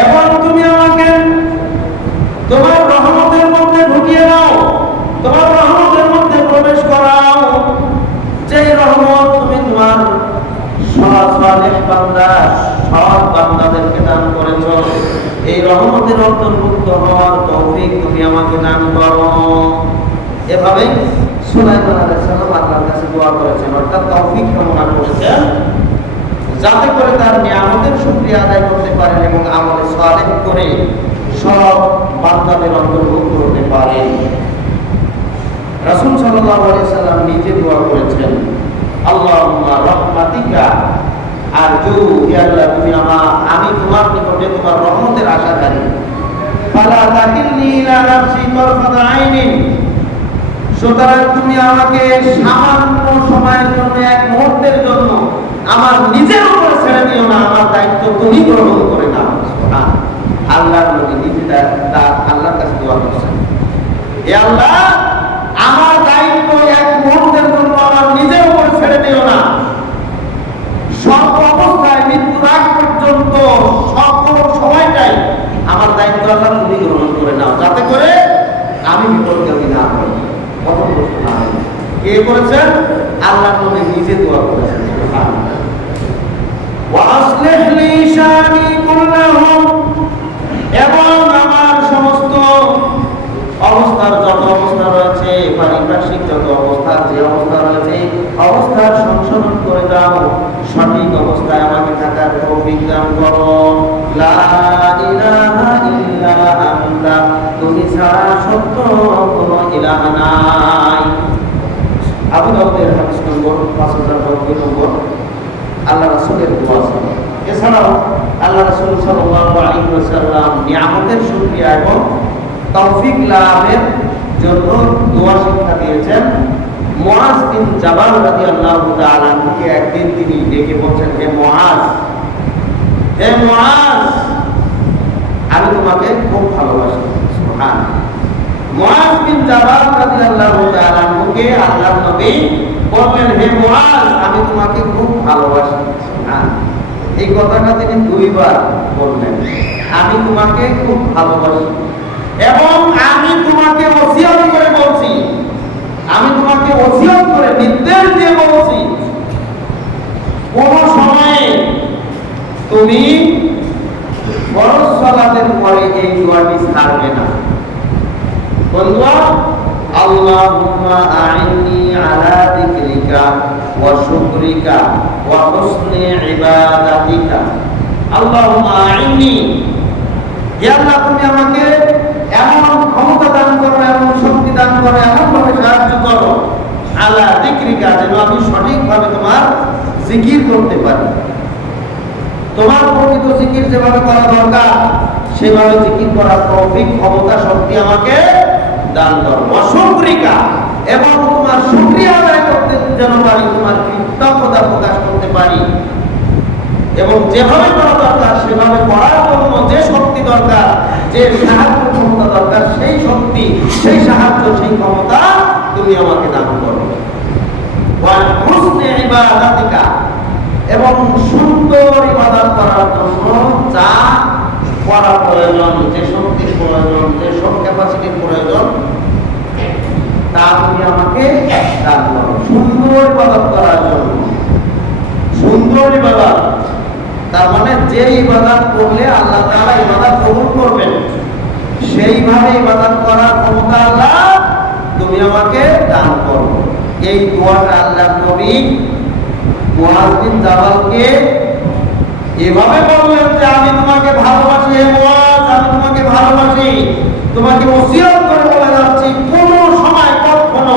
এবং তুমি আমাকে তোমার রহমতের মধ্যে ঢুকিয়ে দাও, তোমার রহমতের মধ্যে প্রবেশ করাও, যেই রহমত তুমি তোমার সালেহ বান্দা, সৎ বান্দাদেরকে দান করেছো, এই রহমতের অন্তর্ভুক্ত হওয়ার তৌফিক তুমি আমাকে দান করো। এভাবে সুলাইমান আলাইহিস সালাম আল্লাহর কাছে দোয়া করেছেন, অর্থাৎ তৌফিক কামনা করেছেন যাতে করে তার নিয়ামতের শুকরিয়া আদায় করতে পারেন এবং আমলে সালেহ করে সব বান্দাদের অন্তর্ভুক্ত হতে পারেন। রাসূল সাল্লাল্লাহু আলাইহি সাল্লাম নিজে দোয়া করেছেন, আল্লাহুম্মা রাহমাতিকা আরজু, ইয়া আল্লাহ তুমি আমি তোমার নিকটে তোমার রহমতের আশাকারী, ফালা তাকিলনি ইলা নাফসি তারফাতা আইনিন, সুতরাং তুমি আমাকে সামান্য সময়ের জন্য, এক মুহূর্তের জন্য আমার নিজের উপর ছেড়ে দিও না, আমার দায়িত্ব তুমি গ্রহণ করে নাও। সুবহান আল্লাহর নবী নিজে তার আল্লাহর কাছে দোয়া করছেন, হে আল্লাহ আমার দায়িত্ব এক মুহূর্তের জন্য আমার নিজের উপর ছেড়ে দিও না, সব অবস্থায় মৃত্যুর আগ পর্যন্ত সকল সময়টাই আমার দায়িত্ব আল্লাহ তুমি গ্রহণ করে নাও, যাতে করে আমি বিপদগামী না হই, পথভ্রষ্ট না হই। কে করেছেন? আল্লাহর নবী নিজে দোয়া করেছেন। সুবহানাল্লাহ। ওয়া আসলিহ লি শানি কুল্লাহু, এবং আমার সমস্ত অবস্থার যত অবস্থা রয়েছে, পারিপার্শ্বিক যত অবস্থা, যে অবস্থা রয়েছে অবস্থার সংশোধন করে দাও, সঠিক অবস্থায় আমাকে থাকার তৌফিক দান করো। লা ইলাহা ইল্লা আনতা, তুমি ছাড়া সত্য কোনো ইলাহ নাই। আবু দাউদের হাদিস নম্বর 5092 নম্বর আল্লাহ রাসূলের দোয়া ছিল। এছাড়াও আল্লাহ রাসূল সাল্লাল্লাহু আলাইহি ওয়াসাল্লাম নিয়ামতের শুকরিয়া এবং তৌফিক লাভের জন্য দোয়া শিক্ষা দিয়েছেন। মুআজ বিন জাবাল রাদিয়াল্লাহু তাআলা কে একদিন তিনি ডেকে বলছেন, হে মুআজ, হে মুআজ, আমি তোমাকে খুব ভালোবাসি। সুবহানাল্লাহ। মুআজ বিন জাবাল রাদিয়াল্লাহু তাআলা কে আল্লাহর নবী বললেন, হে মুআজ, আমি তোমাকে খুব ভালোবাসি। সুবহানাল্লাহ। এই কথাটা তিনি দুইবার বললেন, আমি তোমাকে খুব ভালোবাসি এবং আমি তোমাকে ওসিয়ত করে বলছি, আমি তোমাকে ওসিয়ত করে নির্দেশ দিয়ে বলছি, কোন সময়ে তুমি ফরজ সালাতের পরে এই দোয়াটি ছাড়বে না। কোন দোয়া? আল্লাহুম্মা আইন্নি আলা যিকরিকা ওয়া শুকরিকা ওয়া হুসনি ইবাদাতিকা। আল্লাহুম্মা আইন্নি, হে আল্লাহ তুমি আমাকে এমন ক্ষমতা দান করো, এমন শক্তি দান করো, এমন ভাবে সাহায্য করো, আলা যিকরিকা, যেন আমি সঠিকভাবে তোমার জিকির করতে পারি, তোমার প্রকৃত জিকির যেভাবে করা দরকার সেভাবে জিকির করার তৌফিক, ক্ষমতা, শক্তি আমাকে দান করো। অশুকরিকা, এবং তোমার শুকরিয়া আদায় করতে যেন পারি, তোমার কৃতজ্ঞতা প্রকাশ করতে পারি, এবং যেভাবে করা দরকার সেভাবে করার জন্য যে শক্তি দরকার, যে সাহায্য ক্ষমতা দরকার, সেই শক্তি, সেই সাহায্য, সেই ক্ষমতা তুমি আমাকে দান করো। ওয়া হুসনি ইবাদাতিকা, এবং সুন্দর ইবাদত করার জন্য যা করা প্রয়োজন, যে শক্তির প্রয়োজন, যে সব ক্যাপাসিটির প্রয়োজন, তা তুমি আমাকে দান করো। সুন্দর ইবাদত করার জন্য, সুন্দর ইবাদত তার মানে যে ইবাদত করলে আল্লাহ তাআলা ইবাদত কবুল করবেন, সেইভাবে ইবাদত করার ক্ষমতা আল্লাহ তুমি আমাকে দান করো। এই দোয়াটা আল্লাহর নবী মুআজ বিন জাবালকে এভাবে বললেন যে আমি তোমাকে ভালোবাসি, হে মুআজ, আমি তোমাকে ভালোবাসি, তোমাকে ওসিয়ত করে বলে যাচ্ছি, কোন সময় কখনো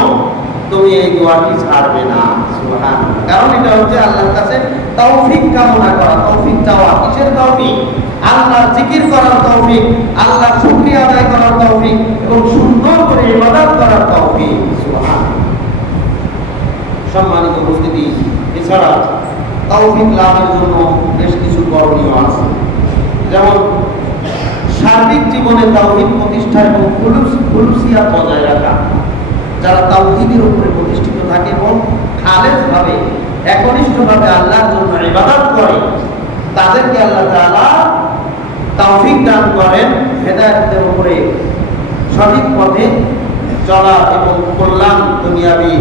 তুমি এই দোয়াটি ছাড়বে না। সুবহানাল্লাহ। কারণ এটা হচ্ছে আল্লাহর কাছে তৌফিক কামনা করা, তৌফিক চাওয়া। কিসের তৌফিক? আল্লাহর জিকির করার তৌফিক, আল্লাহর শুকরিয়া আদায় করার তৌফিক, এবং সুন্দর করে ইবাদত করার তৌফিক। সুবহানাল্লাহ। সম্মানিত উপস্থিতি, এছাড়া তৌফিক লাভের জন্য বেশ কিছু করণীয় আছে। যেমন সার্বিক জীবনে তাওহীদ প্রতিষ্ঠা এবং খুলুসিয়াত বজায় রাখা। যারা তাওহীদের উপরে প্রতিষ্ঠিত থাকে এবং খালেসভাবে, একনিষ্ঠভাবে আল্লাহর জন্য ইবাদত করে, তাদেরকে আল্লাহ তাআলা তৌফিক দান করেন হেদায়েতের উপরে সঠিক পথে চলা এবং কল্যাণ, দুনিয়াবি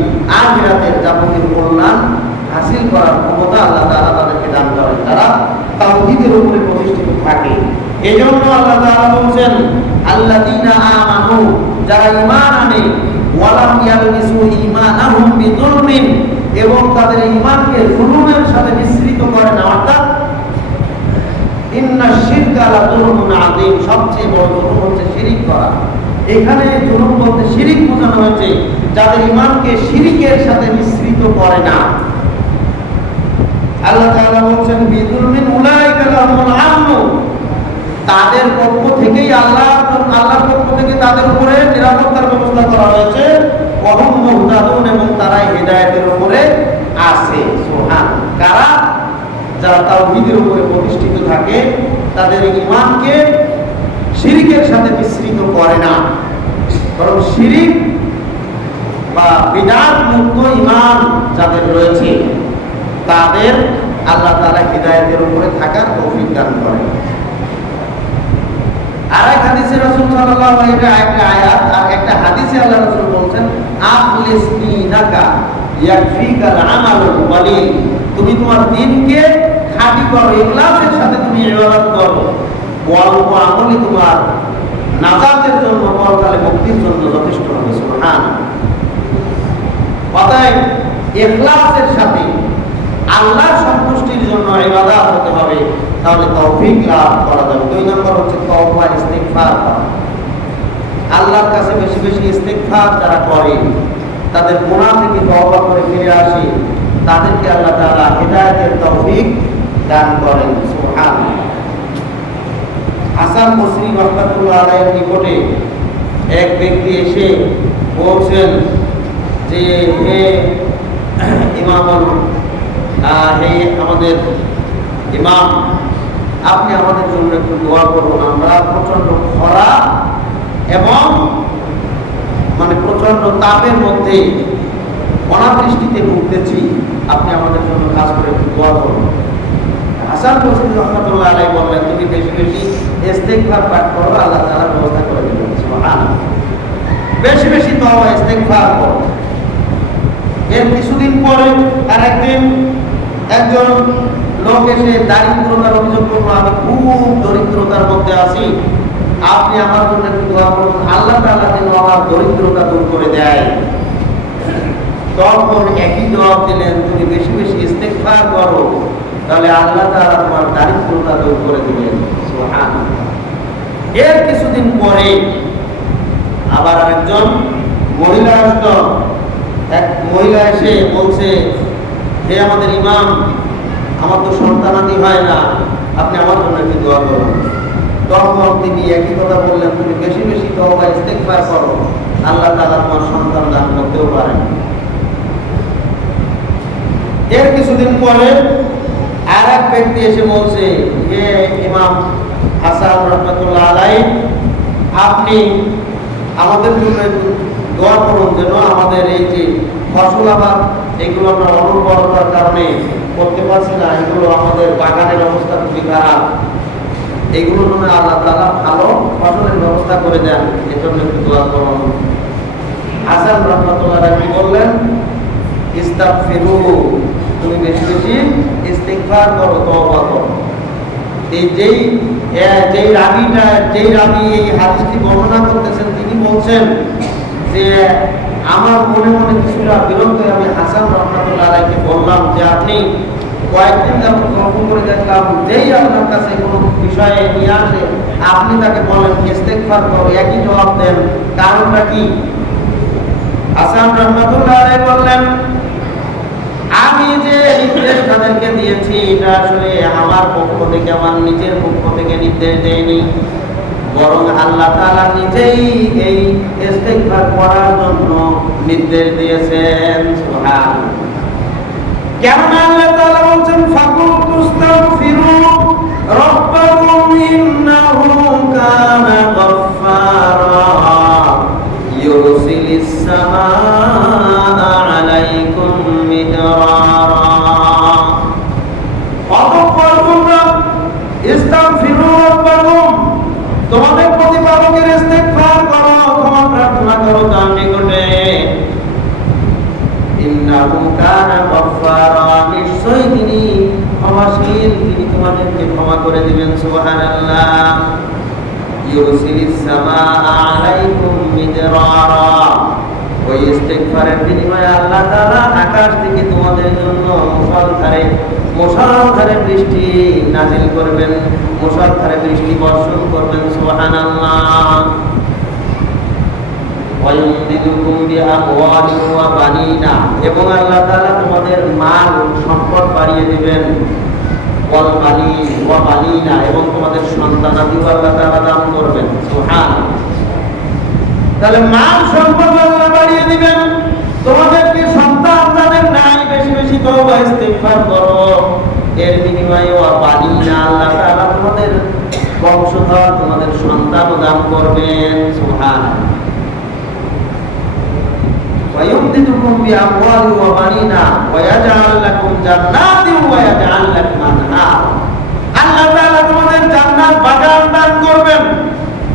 আখিরাতের যাবতীয় কল্যাণ হাসিল করার ক্ষমতা আল্লাহ তাআলা তাদেরকে দান করেন, তারা তাওহীদের উপরে প্রতিষ্ঠিত থাকে। এজন্য আল্লাহ তাআলা বলেন, আল্লাযীনা আমানু, যারা ঈমান আনে, ওয়ালাম ইয়ালবিসু ঈমানাহুম বিযুলমিন, এবং তাদের ঈমানকে জুলুমের সাথে মিশ্রিত করে না। অর্থাৎ ইন্না শিরকা লাযুলমুন আযীম, সবচেয়ে বড় জুলুম হচ্ছে শিরিক করা। এখানে জুলুম বলতে শিরিক বোঝানো হয়েছে যাদের ঈমানকে শিরিকের সাথে মিশ্রিত করে না। আল্লাহ তাআলা বলেন বিযুলমিন উলাইকা লাহুমুল আমন, তাদের পক্ষ থেকেই আল্লাহর পক্ষ থেকে তাদের উপরে নিরাপত্তার ব্যবস্থা করা হয়েছে। ওয়াহুম মুহতাদুন, এবং তারা হিদায়াতের উপরে আছে। সুবহান। কারা? যারা তাওহীদের উপরে প্রতিষ্ঠিত থাকে, তাদের ঈমানকে শিরিকের সাথে মিশ্রিত করে না, বরং শিরিক বা বিদআত মুক্ত ঈমান যাদের রয়েছে তাদের আল্লাহ তাআলা হিদায়াতের উপরে থাকার তৌফিক দান করেন। আরেক হাদিসে রাসূল সাল্লাল্লাহু আলাইহি ওয়া সাল্লাম একটা আয়াত আর একটা হাদিসে আল্লাহ রাসূল বলেন আখলিস দীনাকা ইয়াকফিকাল আমালুল কলিল, তুমি তোমার দ্বীনকে খাঁটি করো, ইখলাসের সাথে তুমি ইবাদত করো, অল্প আমলই তোমার নাজাতের জন্য, পরকালে মুক্তির জন্য যথেষ্ট হবে। সুবহানাল্লাহ। অতএব ইখলাসের সাথে আল্লাহর সন্তুষ্টির জন্য ইবাদত হতে হবে, তাহলে তৌফিক লাভ করা যাবে। 2 নম্বর হচ্ছে তওবা, ইস্তিগফার করা। আল্লাহর কাছে বেশি বেশি ইস্তিগফার যারা করে, তাদের গুনাহ থেকে তওবা করে ফিরে আসে, তাদেরকে আল্লাহ তাআলা হিদায়াতের তৌফিক দান করেন। সুবহানাল্লাহ। হাসান বসরি রাহমাতুল্লাহ আলাইহির নিকটে এক ব্যক্তি এসে বলছেন যে হে ইমামুল হে আমাদের ইমাম, আপনি আমাদের জন্য একটু দোয়া করুন। আমরা প্রচন্ড খরা এবং প্রচন্ড তাপের মধ্যে অনাবৃষ্টিতে ভুগতেছি, আপনি আমাদের জন্য কাজ করে একটু দোয়া করুন। হাসান বসরি রাহমাতুল্লাহ আলাইহি বললেন, তুমি বেশি বেশি ইস্তিগফার পাঠ করো, আল্লাহ তাআলা ব্যবস্থা করে দিবেন। সুবহানাল্লাহ। বেশি বেশি তওবা ইস্তিগফার করো। এর কিছুদিন পরে আরেকদিন একজন লোক এসে দারিদ্রতার অভিযোগ করলো, আমি খুব দরিদ্রতার মধ্যে আছি, আপনি আমার জন্য একটু দোয়া করুন, আল্লাহ তাআলা যেন আমার দরিদ্রতা দূর করে দেয়। তখন একই জবাব দিলেন, তুমি বেশি বেশি ইস্তিগফার করো, তাহলে আল্লাহ তাআলা তোমার দারিদ্রতা দূর করে দিবেন। সুবহানাল্লাহ। এর কিছুদিন পরে আবার আরেকজন মহিলা আসলো। এক মহিলা এসে বলছে, হে আমাদের ইমাম, আমার তো সন্তানাদি হয় না, আপনি আমার জন্য একটু দোয়া করুন। তখন তিনি একই কথা বললেন, তুমি বেশি বেশি তওবা ইস্তিগফার করো, আল্লাহ তাআলা তোমার সন্তান দান করতেও পারেন। এর কিছুদিন পরে আরেক ব্যক্তি এসে বলছে, হে ইমাম হাসান রাহমাতুল্লাহ আলাইহি, আপনি আমাদের জন্য একটু দোয়া করুন, যেন আমাদের এই যে ফসল আবাদ এগুলো আমরা অনুর্বরতার কারণে করতে পারছি না, এগুলো আমাদের বাগানের অবস্থা খুবই খারাপ, এগুলো জন্য আল্লাহ তাআলা ভালো ফসলের ব্যবস্থা করে দেন, এজন্য একটু দোয়া করুন। হাসান রাহমাতুল্লাহ আলাইহি বললেন, ইস্তাগফিরু, তুমি বেশি বেশি ইস্তিগফার করো, তওবা করো। যেই রাবি এই হাদিসটি বর্ণনা করতেছেন, তিনি বলছেন যে আমার মনে মনে কিছুটা বিরক্ত, আমি হাসান রাহমাতুল্লাহ আলাইহিকে বললাম যে আপনি কয়েকদিন যাবত গল্প করে দেখলাম, যেই আপনার কাছে কোনো বিষয়ে নিয়ে আসে আপনি তাকে বলেন ইস্তিগফার করো, একই জবাব দেন, কারণটা কি? হাসান রাহমাতুল্লাহ আলাইহি বললেন, আমি যে নির্দেশ তাদেরকে দিয়েছি এটা আসলে আমার পক্ষ থেকে, আমার নিজের পক্ষ থেকে নির্দেশ দেয়নি, বরং আল্লাহ তাআলা নিজেই এই ইস্তিগফার করার জন্য নির্দেশ দিয়েছেন। সুবহানাল্লাহ। কেন আল্লাহ তাআলা বলছেন ফাকুস্তাগফিরু রাব্বাকুম ইন্নাহু কানা গাফফারা ইউরসিলিস সামাআ আলাইকুম মিদরারা। অতঃপর তোমরা ইস্তাগফিরু রাব্বাকুম, তোমাদের প্রতিপালকের ইস্তিগফার করো, ক্ষমা প্রার্থনা করো তার নিকটে। ইন্নাহু কানা গাফফারা, নিশ্চয়ই তিনি ক্ষমাশীল, তিনি তোমাদেরকে ক্ষমা করে দিবেন। সুবহানাল্লাহ। ইউরসিলিস সামাআ আলাইকুম মিদরারা, ওই ইস্তেগফারের বিনিময়ে আল্লাহ তাআলা আকাশ থেকে তোমাদের জন্য মুষলধারে বৃষ্টি নাজিল করবেন, মুষলধারে বৃষ্টি বর্ষণ করবেন। সুবহানাল্লাহ। ওয়ায়ুমদিদুকুম বিআমওয়ালিন ওয়া বানিনা, এবং আল্লাহ তাআলা তোমাদের মাল সম্পদ বাড়িয়ে দিবেন। ওয়াল বানিন ওয়া বানিনা, এবং তোমাদের সন্তানাদিও আল্লাহ তাআলা দান করবেন। সুবহানাল্লাহ। তাহলে মাল সম্পদ আল্লাহ বাড়িয়ে দিবেন, তোমাদেরকে সন্তান যাদের নাই বেশি বেশি তওবা ইস্তিগফার করো, এর বিনিময়ে ওয়া বানিনা আল্লাহ তাআলা তোমাদের বংশধর, তোমাদের সন্তান দান করবেন। সুবহানাল্লাহ। ويمددكم بأموال وبنين ويجعل لكم جنات ويجعل لكم أنهارا। আল্লাহ তাআলা তোমাদের জান্নাত বাগান দান করবেন,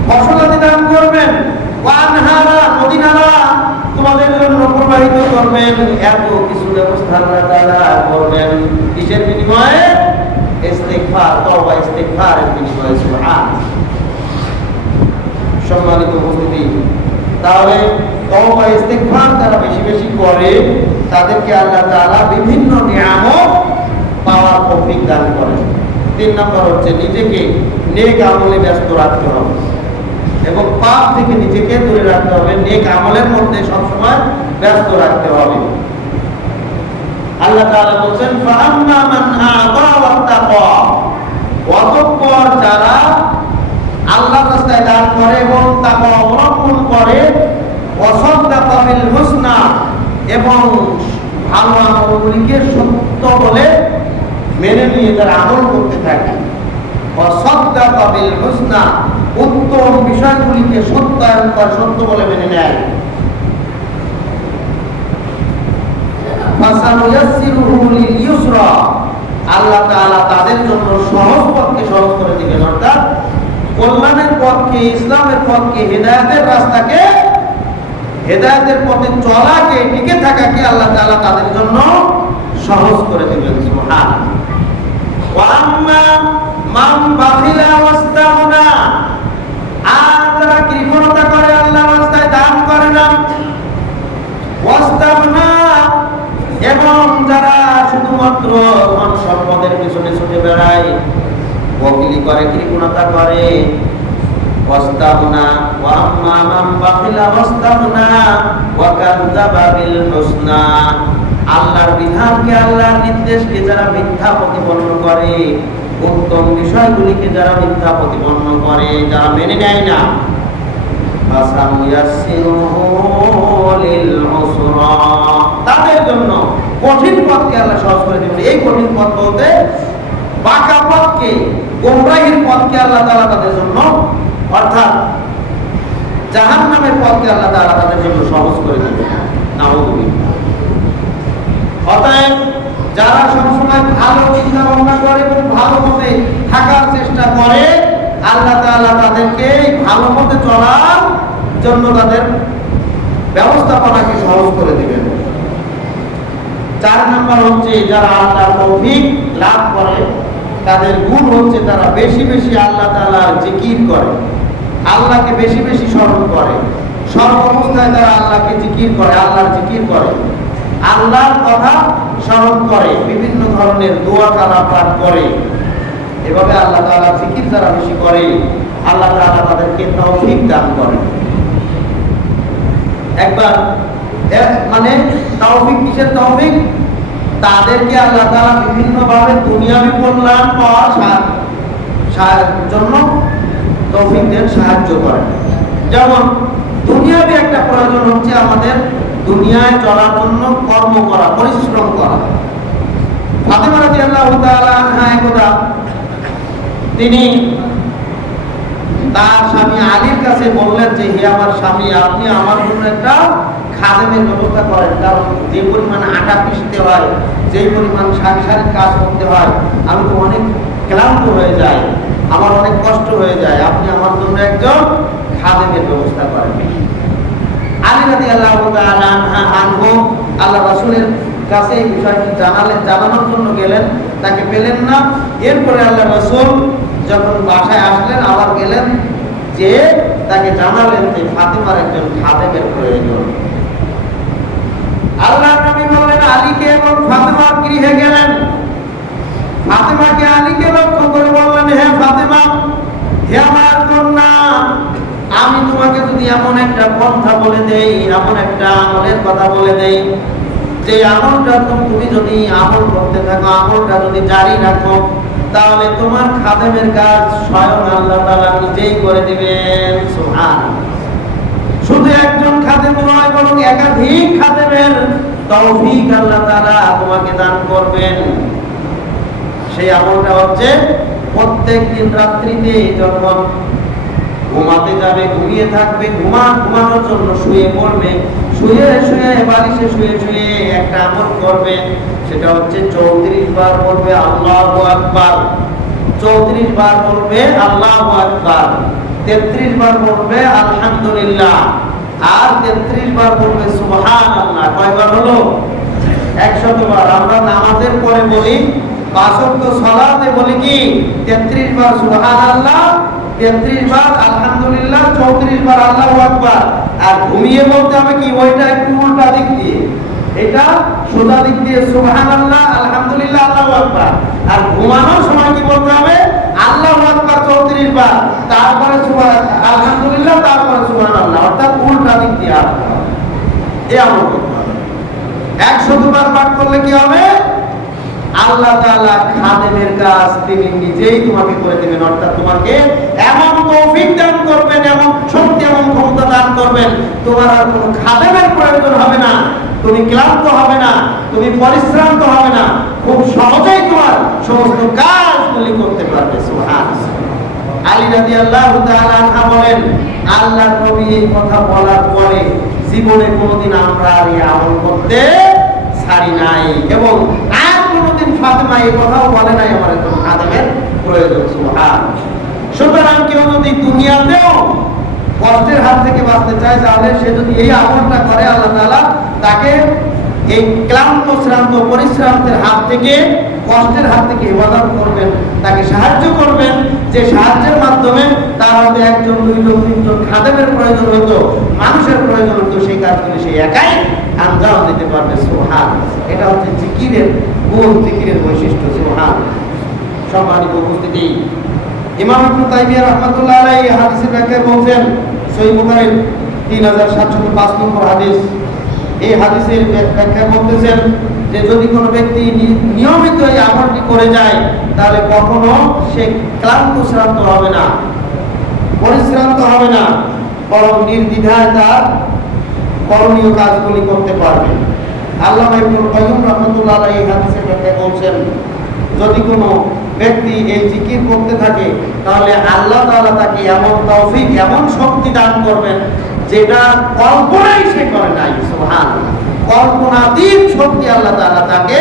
ফসলাদি দান করবেন, ওয়া আনহারা নদী-নালা তোমাদের জন্য প্রবাহিত করবেন। এত কিছু ব্যবস্থা আল্লাহ তাআলা করবেন কিসের বিনিময়ে? ইস্তিগফার, তওবা ইস্তিগফারের বিনিময়ে। সুবহানাল্লাহ। সম্মানিত উপস্থিতি, তাহলে তওবা ইস্তিগফার যারা বেশি বেশি করে তাদেরকে আল্লাহ তাআলা বিভিন্ন নিয়ামত পাওয়ার তৌফিক দান করেন। 3 নম্বর হচ্ছে নিজেকে নেক আমলে ব্যস্ত রাখতে হবে এবং পাপ থেকে নিজেকে দূরে রাখতে হবে, নেক আমলের মধ্যে সবসময় ব্যস্ত রাখতে হবে। আল্লাহ তাআলা বলেন, ফাআম্মা মান আ'তা ওয়াত্তাকা, অতঃপর যারা আল্লাহর রাস্তায় দান করে এবং তাকওয়া অবলম্বন করে, ওয়াসাদ্দাকা বিল হুসনা, এবং ভালো আমলগুলিকে সত্য বলে মেনে নিয়ে তারা আমল করতে থাকে। ওয়াসাদ্দাকা বিল হুসনা, উত্তম বিষয়গুলিকে সত্যায়ন করে, সত্য বলে মেনে নেয়। ফাসানুয়াসসিরুহু লিল ইউসরা, আল্লাহ তাআলা তাদের জন্য সহজ পথকে সহজ করে দিবেন, অর্থাৎ কল্যাণের পথকে, ইসলামের পথকে, হেদায়েতের রাস্তাকে, হেদায়েতের পথে চলাকে, টিকে থাকাকে আল্লাহ তাআলা তাদের জন্য সহজ করে দিবেন। সুবহানাল্লাহ। ওয়া আম্মা মান বাখিলা ওয়াস্তাগনা, আর যারা কৃপণতা করে, আল্লাহর রাস্তায় দান করে না, ওয়াস্তাগনা, এবং যারা শুধুমাত্র ধন সম্পদের পিছনে ছুটে বেড়ায়, বকিলি করে, কৃপণতা করে, ওয়াস্তাগনা, ওয়া আম্মা মান বাখিলা ওয়াস্তাগনা ওয়া কাযযাবা বিল হুসনা, আল্লাহর বিধানকে, আল্লাহর নির্দেশকে যারা মিথ্যা প্রতিপন্ন করে, উত্তম বিষয়গুলিকে যারা মিথ্যা প্রতিপন্ন করে, যারা মেনে নেয় না, ফাসানুয়াসসিরুহু লিল উসরা, তাদের জন্য কঠিন পথকে আল্লাহ সহজ করে দিবেন। এই কঠিন পথ বলতে বাঁকা পথকে, গোমরাহির পথকে আল্লাহ তাআলা তাদের জন্য, অর্থাৎ জাহান্নামের পথকে আল্লাহ তাআলা তাদের জন্য সহজ করে দিবেন। নাউযুবিল্লাহ। অতএব যারা সবসময় ভালো চিন্তা ভাবনা করে এবং ভালো পথে থাকার চেষ্টা করে, আল্লাহ তাআলা তাদেরকে ভালো পথে চলার জন্য তাদের ব্যবস্থাপনাকে সহজ করে দিবেন। 4 নম্বর হচ্ছে যারা আল্লাহর তৌফিক লাভ করে, তাদের গুণ হচ্ছে তারা বেশি বেশি আল্লাহ তাআলার জিকির করে, আল্লাহকে বেশি বেশি স্মরণ করে, সর্বাবস্থায় তারা আল্লাহকে জিকির করে, আল্লাহর জিকির করে, আল্লাহর কথা স্মরণ করে, বিভিন্ন ধরনের দোয়া কালাম পাঠ করে। এভাবে আল্লাহ তাআলা জিকির যারা বেশি করে, আল্লাহ তাআলা তাদেরকে তৌফিক দান করেন। একবার মানে তৌফিক, কিসের তৌফিক? তাদেরকে আল্লাহ তাআলা বিভিন্ন ভাবে দুনিয়াবি কল্যাণ পাওয়ার জন্য তৌফিক দেন, সাহায্য করেন। যেমন দুনিয়াবি একটা প্রয়োজন হচ্ছে আমাদের দুনিয়ায় চলার জন্য কর্ম করা, পরিশ্রম করা। ফাতেমা রাদিয়াল্লাহু তাআলা আনহা একদা তিনি তার স্বামী আলীর কাছে বললেন যে, হে আমার স্বামী, আপনি আমার জন্য একটা খাদেমের ব্যবস্থা করেন, কারণ যে পরিমাণ আটা পিষতে হয়, যে পরিমাণ সাংসারিক কাজ করতে হয়, আমি তো অনেক ক্লান্ত হয়ে যাই, আমার অনেক কষ্ট হয়ে যায়, আপনি আমার জন্য একজন খাদেমের ব্যবস্থা করেন। আলী রাদিয়াল্লাহু তাআলা আনহু আল্লাহ রাসূলের কাছে এই বিষয়টি জানানোর জন্য গেলেন, তাকে পেলেন না। এরপরে আল্লাহ রাসূল যখন বাসায় আসলেন, আবার গেলেন, যে তাকে জানালেন যে ফাতেমার একজন খাদেমের প্রয়োজন। আবার গৃহে গেলেন। ফাতেমাকে আলীকে লক্ষ্য করে বললেন, হে ফাতেমা, হে আমার কন্যা, আমি তোমাকে যদি এমন একটা পন্থা বলে দেই, এমন একটা আমলের কথা বলে দেই, যে আমলটা তুমি যদি আমল করতে থাকো, আমলটা যদি জারি রাখো, তাহলে তোমার খাদেমের কাজ স্বয়ং আল্লাহ তাআলা নিজেই করে দিবেন। সুবহানাল্লাহ। শুধু একজন খাদেম নয়, বরং একাধিক খাদেমের তৌফিক আল্লাহ তাআলা তোমাকে দান করবেন। সেই আমলটা হচ্ছে প্রত্যেকদিন রাত্রিতে যখন ঘুমাতে যাবে, ঘুমিয়ে থাকবে, ঘুমানোর জন্য শুয়ে পড়বে, শুয়ে শুয়ে বালিশে শুয়ে শুয়ে একটা আমল করবে। সেটা হচ্ছে 34 বার বলবে আল্লাহু আকবার, 34 বার বলবে আল্লাহু আকবার, 33 বার বলবে আলহামদুলিল্লাহ, আর 33 বার বলবে সুবহানাল্লাহ। কয়বার হলো? 100 বার। আমরা নামাজের পরে বলি, 5 ওয়াক্ত সালাতে বলি কি 33 বার সুবহানাল্লাহ, 33 বার আলহামদুলিল্লাহ, 34 বার আল্লাহু আকবার। আর ঘুমিয়ে বলতে হবে কি, ওইটা একটু উল্টা দিক দিয়ে, এটা সোজা দিক দিয়ে সুবহানাল্লাহ, আলহামদুলিল্লাহ, আল্লাহু আকবার। আর ঘুমানোর সময় কি বলতে হবে? আল্লাহু আকবার 34 বার, তারপরে আলহামদুলিল্লাহ, তারপরে সুবহানাল্লাহ, অর্থাৎ উল্টা দিক দিয়ে আসতে হবে। এই আমল করতে হবে। 100 বার পাঠ করলে কি হবে? আল্লাহ তাআলা খাদেমের কাজ তিনি নিজেই তোমাকে করে দেবেন, অর্থাৎ তোমাকে এমন তৌফিক দান করবেন, এমন শক্তি, এমন ক্ষমতা দান করবেন, তোমার আর কোনো খাদেমের প্রয়োজন হবে না, তুমি ক্লান্ত হবে না, তুমি পরিশ্রান্ত হবে না, খুব সহজেই তোমার সমস্ত কাজগুলি করতে পারবে। সুবহানাল্লাহ। আলী রাদিয়াল্লাহু তাআলা আনহু বলেন, আল্লাহর নবী এই কথা বলার পরে জীবনে কোনোদিন আমরা আর এই আমল করতে ছাড়ি নাই, এবং আর কোনোদিন ফাতেমা এই কথাও বলে নাই আমার একজন খাদেমের প্রয়োজন। সুবহানাল্লাহ। সুতরাং কেউ যদি দুনিয়াতেও কষ্টের হাত থেকে বাঁচতে চায়, তাহলে সে যদি এই আমলটা করে, আল্লাহ তাআলা তাকে এই ক্লান্ত শ্রান্ত পরিশ্রান্তের হাত থেকে, কষ্টের হাত থেকে ইবাদত করবেন, তাকে সাহায্য করবেন, যে সাহায্যের মাধ্যমে তার হয়তো 1 জন 2 জন 3 জন খাদেমের প্রয়োজন হতো, মানুষের প্রয়োজন হতো, সেই কাজগুলি সে একাই আঞ্জাম দিতে পারবে। সুবহানাল্লাহ। এটা হচ্ছে জিকিরের গুণ, জিকিরের বৈশিষ্ট্য। সুবহানাল্লাহ। সম্মানিত উপস্থিতি, ইমাম ইবনে তাইমিয়া রাহমাতুল্লাহ আলাইহি হাদিসের ব্যাখ্যায় বলেন, সহিহ বুখারীর 3705 নম্বর হাদিস, এই হাদিসের ব্যাখ্যা বলতেছেন যে যদি কোনো ব্যক্তি নিয়মিত এই আমলটি করে যায়, তাহলে কখনো সে ক্লান্ত শ্রান্ত হবে না, পরিশ্রান্ত হবে না, বরং নির্দ্বিধায় তার করণীয় কাজগুলি করতে পারবে। আল্লামা ইবনুল কাইয়্যিম রাহমাতুল্লাহ আলাইহি এই হাদিসের ব্যাখ্যায় বলছেন, যদি কোনো ব্যক্তি এই জিকির করতে থাকে, তাহলে আল্লাহ তাআলা তাকে এমন তৌফিক, এমন শক্তি দান করবেন, যেটা কল্পনাই সে করে নাই। সুবহানাল্লাহ। কল্পনাতীত শক্তি আল্লাহ তাআলা তাকে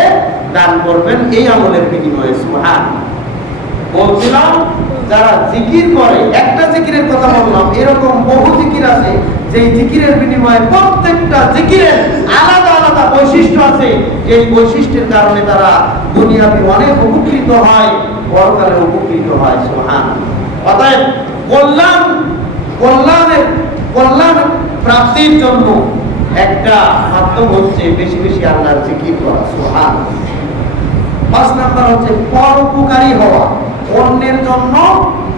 দান করবেন এই আমলের বিনিময়ে। সুবহানাল্লাহ। বলছিলাম, যারা জিকির করে, একটা জিকিরের কথা বললাম, এরকম বহু জিকির আছে যে জিকিরের বিনিময়ে প্রত্যেকটা জিকিরের আলাদা আলাদা বৈশিষ্ট্য আছে, এই বৈশিষ্ট্যের কারণে তারা দুনিয়াতে অনেক উপকৃত হয়, পরকালে উপকৃত হয়। সুবহানাল্লাহ। অতএব কল্যাণ প্রাপ্তির জন্য একটা মাধ্যম হচ্ছে বেশি বেশি আল্লাহর জিকির করা। সুবহানাল্লাহ। 5 নাম্বার হচ্ছে পরোপকারী হওয়া, অন্যের জন্য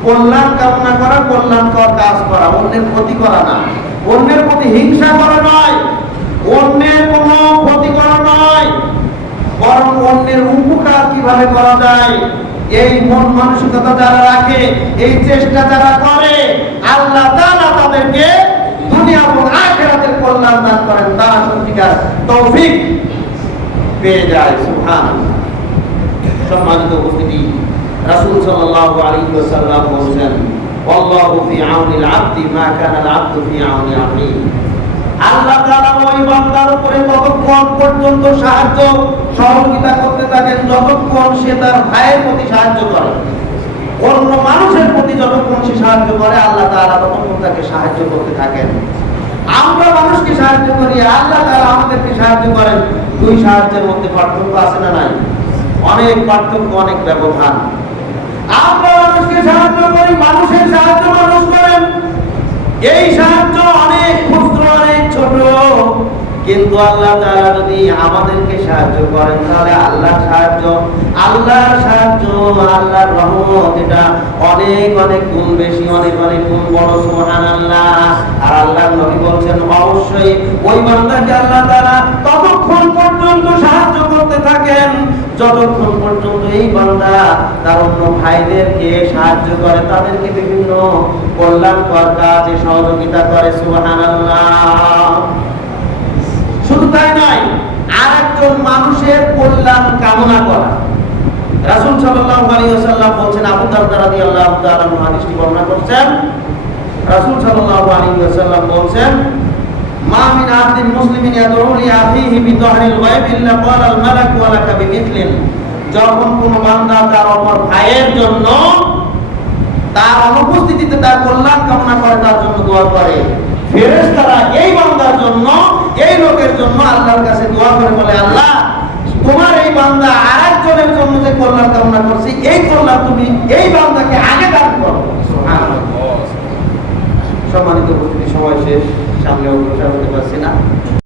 কল্যাণ কামনা করা, কল্যাণকর কাজ করা, অন্যের ক্ষতি করা না, অন্যের প্রতি হিংসা করা নয়, অন্যের কোনো ক্ষতি করা নয়, বরং অন্যের উপকার কিভাবে করা যায়, এই মন মানসিকতা যারা রাখে, এই চেষ্টা যারা করে, আল্লাহ তাআলা তাদেরকে দুনিয়া এবং আখিরাতের কল্যাণ দান করেন, তারা সত্যিকার তৌফিক পেয়ে যায়। সুবহানাল্লাহ। সম্মানিত উপস্থিতি, রাসূল সাল্লাল্লাহু আলাইহি ওয়াসাল্লাম বলেছেন, আল্লাহু ফি আউনিল আবদি মা কানা আল আবদু ফি আউনি আখি। আল্লাহ তাআলা ওই বান্দার উপরে ততক্ষণ পর্যন্ত সাহায্য সহযোগিতা করতে থাকেন যতক্ষণ সে তার ভাইয়ের প্রতি সাহায্য করে, অন্য মানুষের প্রতি যতক্ষণ সে সাহায্য করে, আল্লাহ তাআলা ততক্ষণ তাকে সাহায্য করতে থাকেন। আমরা মানুষকে সাহায্য করি, আল্লাহ তাআলা আমাদেরকে সাহায্য করেন, দুই সাহায্যের মধ্যে পার্থক্য আছে না নাই? অনেক পার্থক্য, অনেক ব্যবধান। আমরা মানুষকে সাহায্য করি, মানুষের সাহায্য মানুষ করেন, এই সাহায্য অনেক ক্ষুদ্র, অনেক ছোট, কিন্তু আল্লাহ তাআলা যদি আমাদেরকে সাহায্য করেন তাহলে আল্লাহর সাহায্য, আল্লাহর রহমত এটা অনেক অনেক গুণ বেশি, অনেক অনেক গুণ বড়। সুবহানাল্লাহ। আর আল্লাহর নবী বলছেন অবশ্যই ওই বান্দাকে আল্লাহ তাআলা ততক্ষণ পর্যন্ত সাহায্য করতে থাকেন যতক্ষণ পর্যন্ত এই বান্দা তার অন্য ভাইদেরকে সাহায্য করে, তাদেরকে বিভিন্ন কল্যাণকর কাজে সহযোগিতা করে। সুবহানাল্লাহ। শুধু তাই নয়, আরেকজন মানুষের কল্যাণ কামনা করা। রাসূল সাল্লাল্লাহু আলাইহি ওয়াসাল্লাম বলেন, আবু দারদা রাদিয়াল্লাহু তাআলা হাদিসটি বর্ণনা করছেন, রাসূল সাল্লাল্লাহু আলাইহি ওয়াসাল্লাম বলেন, মা মিন আবদিন মুসলিমিন ইয়াদউ লি আখিহি বিযাহরিল গায়ব ইল্লা ক্বালা আল মালাকু ওয়া লাকা বিমিথলিন। যখন কোন বান্দা তার অপর ভাইয়ের জন্য তার অনুপস্থিতিতে তার কল্যাণ কামনা করে, তার জন্য দোয়া করে, ফেরেশতারা এই বান্দার জন্য, এই লোকের জন্য আল্লাহর কাছে দোয়া করে বলে, আল্লাহ তোমার এই বান্দা আরেকজনের জন্য যে কল্যাণ কামনা করছে, এই কল্যাণ তুমি এই বান্দাকে আগে দান করো। সুবহানাল্লাহ। সম্মানিত উপস্থিতি, সময় শেষ, সামনে অগ্রসর হতে পারছি না।